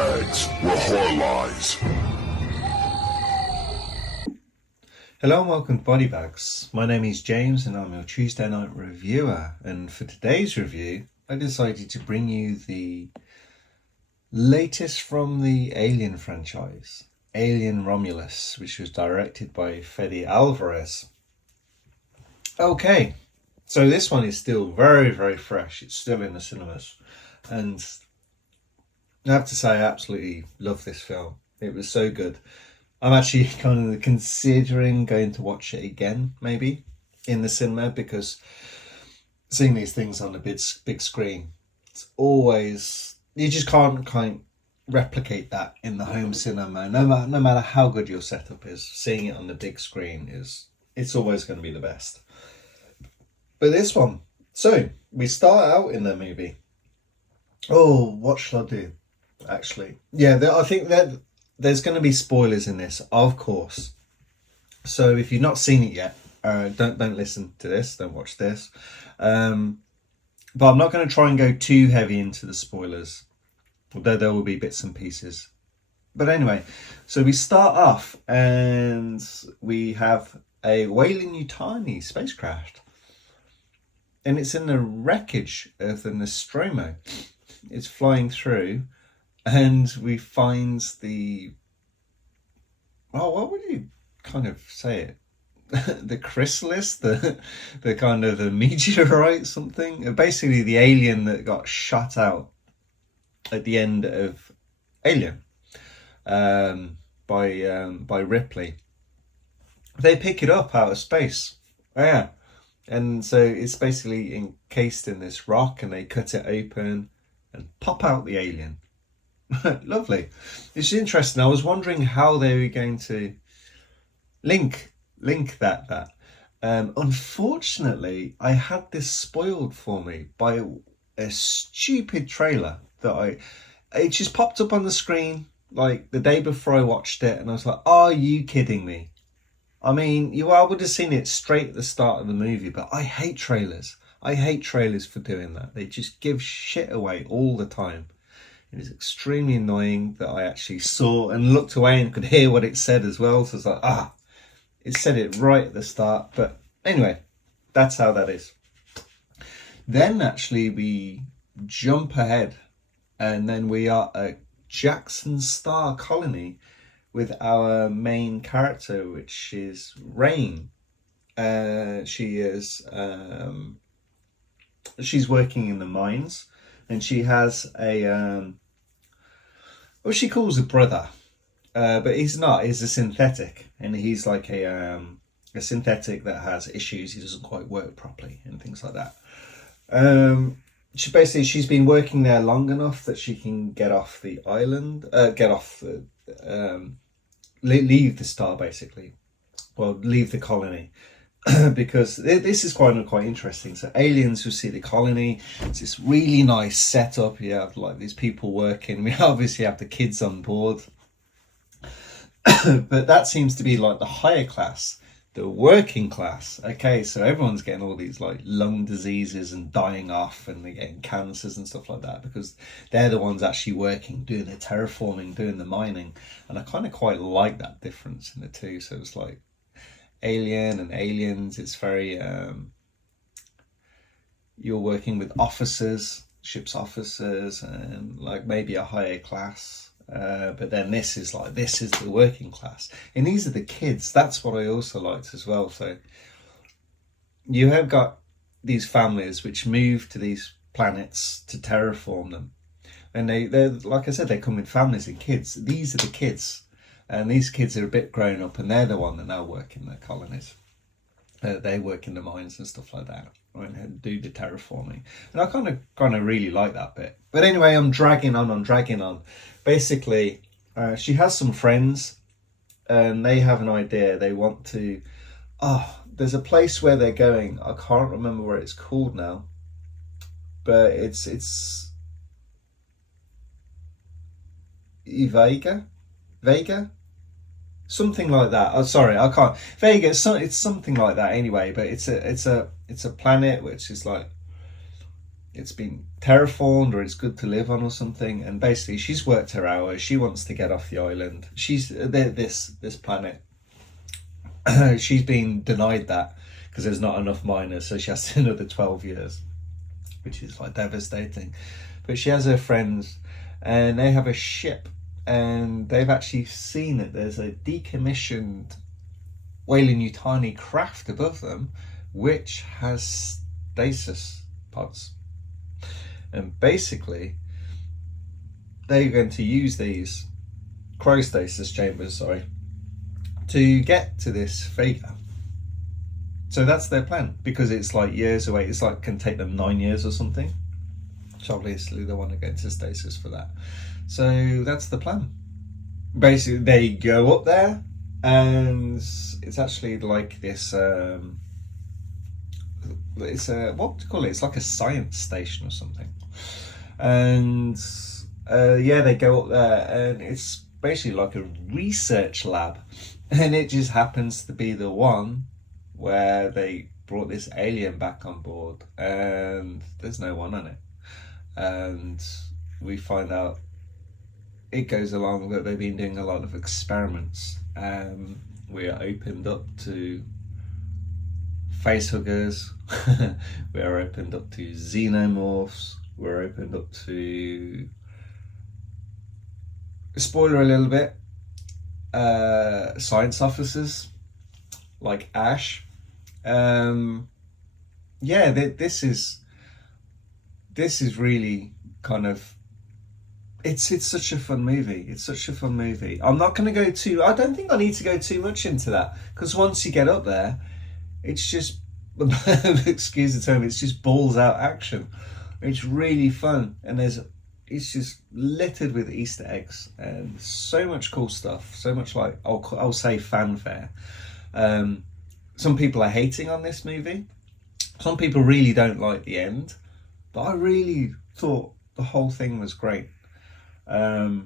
bags were horror lies. Hello and welcome to Body Bags. My name is James and I'm your Tuesday night reviewer, and for today's review I decided to bring you the latest from the Alien franchise, Alien Romulus, which was directed by Fede Alvarez. Okay, so this one is still very fresh. It's still in the cinemas, and I have to say I absolutely love this film. It was so good. I'm actually kind of considering going to watch it again, maybe in the cinema, because seeing these things on a big screen, it's always, you just can't replicate that in the home cinema. No matter how good your setup is, seeing it on the big screen it's always going to be the best. But this one, so we start out in the movie. Oh, what shall I do? Actually, yeah, I think that there's going to be spoilers in this, of course. So if you've not seen it yet, don't listen to this, don't watch this. But I'm not going to try and go too heavy into the spoilers, although there will be bits and pieces. But anyway, so we start off and we have a Weyland-Yutani spacecraft, and it's in the wreckage of the Nostromo. It's flying through, and we find the, oh, what would you kind of say it? The chrysalis, the kind of the meteorite, something. Basically, the alien that got shot out at the end of Alien by Ripley. They pick it up out of space. Oh, yeah. And so it's basically encased in this rock, and they cut it open and pop out the alien. Lovely. It's interesting. I was wondering how they were going to link that. Unfortunately, I had this spoiled for me by a stupid trailer that it just popped up on the screen like the day before I watched it, and I was like, are you kidding me? I mean, I would have seen it straight at the start of the movie, but I hate trailers. I hate trailers for doing that. They just give shit away all the time. It was extremely annoying that I actually saw and looked away and could hear what it said as well. So it's like, it said it right at the start. But anyway, that's how that is. Then actually we jump ahead, and then we are at Jackson Star Colony with our main character, which is Rain. She's working in the mines, and she has a what she calls a brother, but he's not. He's a synthetic, and he's like a synthetic that has issues. He doesn't quite work properly and things like that. She's been working there long enough that she can get off the island, leave the star, basically. Well, leave the colony. Because this is quite interesting. So aliens will see the colony. It's this really nice setup. You have like these people working. We obviously have the kids on board. But that seems to be like the higher class, the working class. Okay, so everyone's getting all these like lung diseases and dying off, and they're getting cancers and stuff like that, because they're the ones actually working, doing the terraforming, doing the mining. And I kind of quite like that difference in the two. So it's like Alien and Aliens, it's very you're working with officers, ship's officers, and like maybe a higher class, but then this is the working class, and these are the kids. That's what I also liked as well. So you have got these families which move to these planets to terraform them, and they're like I said, they come with families and kids. These are the kids. And these kids are a bit grown up, and they're the one that now work in the colonies. They work in the mines and stuff like that, right, and do the terraforming. And I kind of really like that bit. But anyway, I'm dragging on. Basically, she has some friends, and they have an idea. They want to. There's a place where they're going. I can't remember where it's called now, but it's Vega. Something like that. Oh, sorry, I can't. Vega. It's something like that anyway. But it's a planet which is like it's been terraformed or it's good to live on or something. And basically, she's worked her hours. She wants to get off the island. She's this planet. She's been denied that because there's not enough miners, so she has another 12 years, which is like devastating. But she has her friends, and they have a ship, and they've actually seen that there's a decommissioned Weyland-Yutani craft above them, which has stasis pods. And basically, they're going to use these cryostasis chambers, to get to this Vega. So that's their plan, because it's like years away. It's like can take them 9 years or something. So obviously they want to go into stasis for that. So that's the plan. Basically, they go up there, and it's actually like this. It's a what do you call it? It's like a science station or something. And they go up there, and it's basically like a research lab, and it just happens to be the one where they brought this alien back on board, and there's no one on it. And we find out it goes along that they've been doing a lot of experiments. We are opened up to facehuggers, we're opened up to xenomorphs, we're opened up to, spoiler a little bit, science officers like Ash. This is really kind of, it's such a fun movie. It's such a fun movie. I'm not going to go too, I don't think I need to go too much into that, because once you get up there, it's just, excuse the term, it's just balls out action. It's really fun, and it's just littered with Easter eggs and so much cool stuff. So much, like I'll say fanfare. Some people are hating on this movie. Some people really don't like the end, but I really thought the whole thing was great. I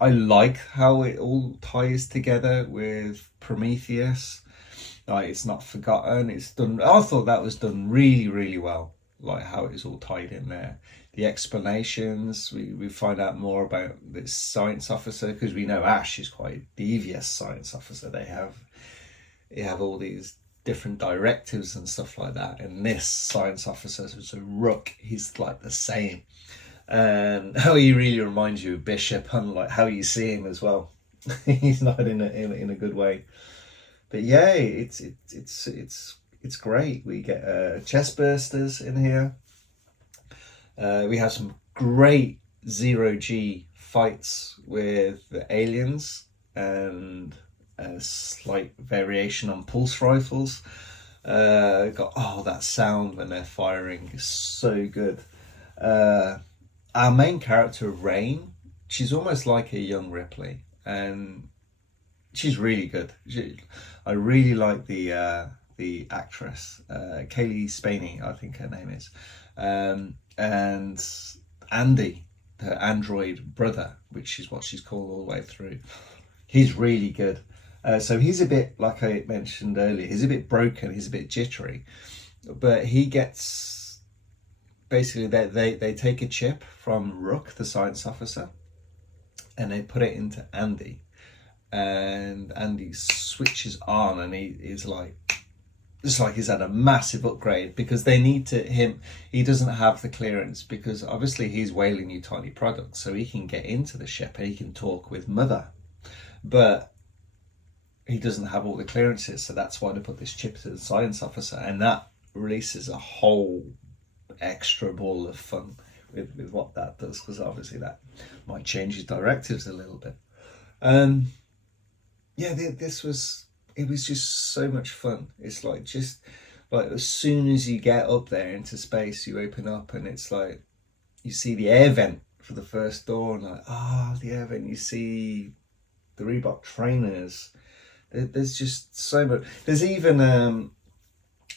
like how it all ties together with Prometheus. Like, it's not forgotten. It's done. I thought that was done really, really well. Like how it's all tied in there. The explanations. We find out more about this science officer, because we know Ash is quite a devious science officer. They have all these different directives and stuff like that. And this science officer, so Rook, he's like the same. And how he really reminds you of Bishop, and like how you see him as well. He's not in a good way. But yeah, it's great. We get chest bursters in here. We have some great 0G fights with the aliens, and a slight variation on pulse rifles. That sound when they're firing is so good. Our main character, Rain, she's almost like a young Ripley, and she's really good. I really like the actress, Kaylee Spaney, I think her name is, and Andy, her android brother, which is what she's called all the way through. He's really good. So he's a bit, like I mentioned earlier, he's a bit broken, he's a bit jittery, but he gets, basically they take a chip from Rook, the science officer, and they put it into Andy, and Andy switches on, and he's like, it's like he's had a massive upgrade, because they need to he doesn't have the clearance, because obviously he's Weyland-Yutani product, so he can get into the ship and he can talk with Mother, but he doesn't have all the clearances, so that's why they put this chip to the science officer, and that releases a whole extra ball of fun with what that does, because obviously that might change his directives a little bit. It was just so much fun. It's like, just like as soon as you get up there into space, you open up and it's like you see the air vent for the first door, and like, the air vent. You see the Reebok trainers. There's just so much. There's even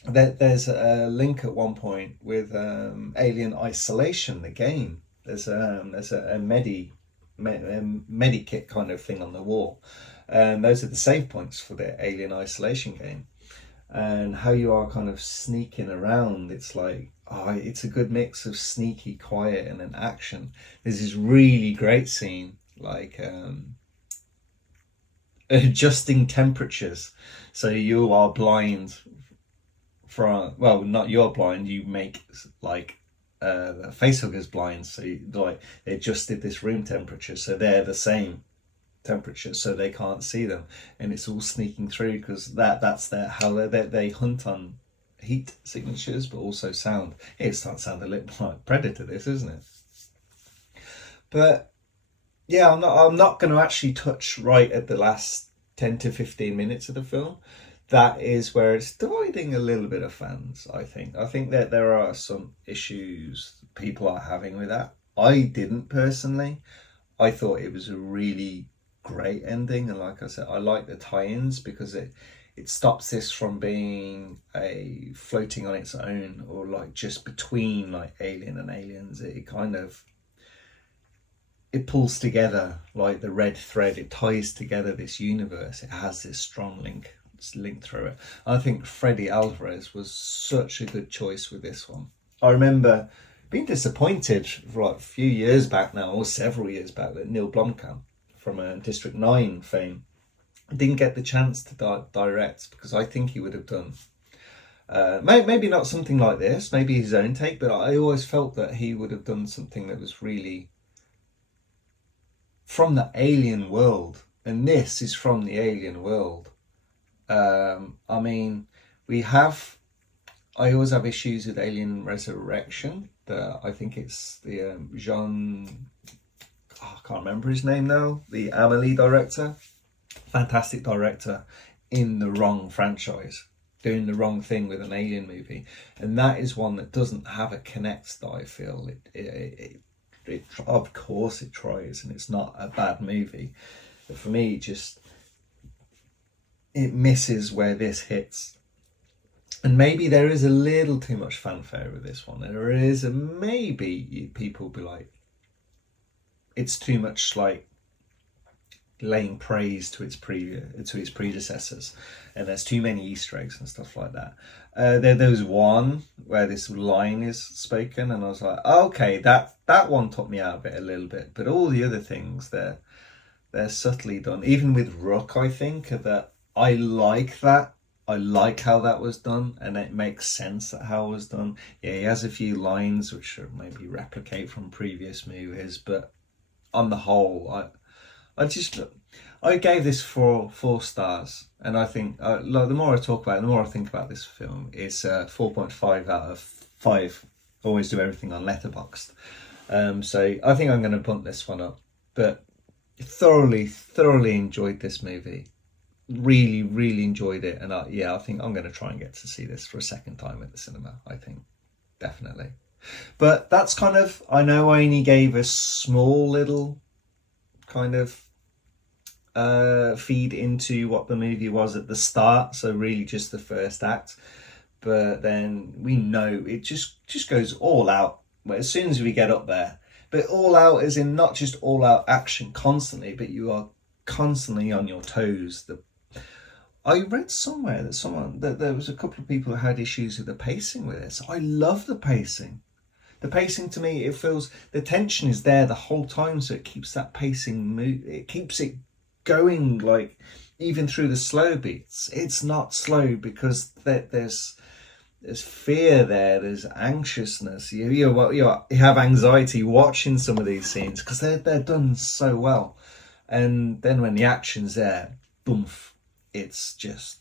there's a link at one point with Alien Isolation, the game. There's a medikit kind of thing on the wall, and those are the save points for the Alien Isolation game. And how you are kind of sneaking around, it's like, it's a good mix of sneaky quiet and an action. There's this really great scene, like adjusting temperatures. So you are blind from, well, not you're blind, you make like the facehuggers blind. So they adjusted this room temperature so they're the same temperature, so they can't see them, and it's all sneaking through because that's how they hunt on heat signatures, but also sound. It's starting to sound a little like Predator, this, isn't it? But yeah, I'm not going to actually touch right at the last 10 to 15 minutes of the film. That is where it's dividing a little bit of fans, I think. I think that there are some issues people are having with that. I didn't personally. I thought it was a really great ending, and like I said, I like the tie-ins because it stops this from being a floating on its own or like just between like Alien and Aliens. It kind of, it pulls together like the red thread. It ties together this universe. It has this strong link through it. I think Freddy Alvarez was such a good choice with this one. I remember being disappointed for like a few years back now, or several years back, that Neil Blomkamp from District 9 fame didn't get the chance to direct, because I think he would have done maybe not something like this, maybe his own take, but I always felt that he would have done something that was really from the alien world, and this is from the alien world. I mean, I always have issues with Alien Resurrection. I think it's the I can't remember his name now, the Amelie director. Fantastic director in the wrong franchise, doing the wrong thing with an alien movie. And that is one that doesn't have a connect that I feel. It of course it tries, and it's not a bad movie. But for me, it misses where this hits. And maybe there is a little too much fanfare with this one. There is maybe people be like, it's too much like laying praise to its predecessors, and there's too many Easter eggs and stuff like that. There was one where this line is spoken, and I was like, okay, that one took me out of it a little bit. But all the other things, they're subtly done. Even with Rook, I think that I like that. I like how that was done, and it makes sense that how it was done. Yeah, he has a few lines which are maybe replicate from previous movies, but on the whole, I gave this 4 stars, and I think the more I talk about it, the more I think about this film, it's 4.5 out of 5. Always do everything on Letterboxd, so I think I'm going to bump this one up. But thoroughly enjoyed this movie. Really enjoyed it, and I think I'm going to try and get to see this for a second time at the cinema. I think definitely. But that's kind of, I know I only gave a small little kind of feed into what the movie was at the start, so really just the first act. But then we know it just goes all out as soon as we get up there. But all out as in not just all out action constantly, but you are constantly on your toes. I read somewhere that there was a couple of people who had issues with the pacing with this. I love the pacing. The pacing, to me, it feels the tension is there the whole time, so it keeps that pacing it keeps it going, like even through the slow beats. It's not slow because there's fear there, there's anxiousness. You have anxiety watching some of these scenes because they're done so well. And then when the action's there, boom, it's just,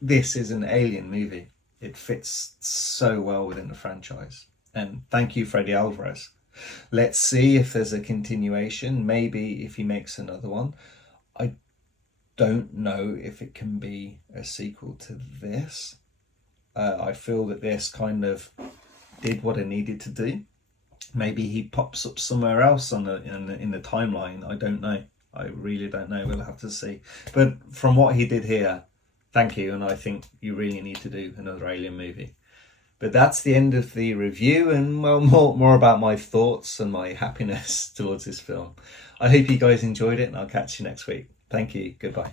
this is an alien movie. It fits so well within the franchise. And thank you, Freddy Alvarez. Let's see if there's a continuation. Maybe if he makes another one. I don't know if it can be a sequel to this. I feel that this kind of did what it needed to do. Maybe he pops up somewhere else in the timeline. I don't know. I really don't know. We'll have to see. But from what he did here, thank you. And I think you really need to do another Alien movie. But that's the end of the review, and well, more about my thoughts and my happiness towards this film. I hope you guys enjoyed it, and I'll catch you next week. Thank you. Goodbye.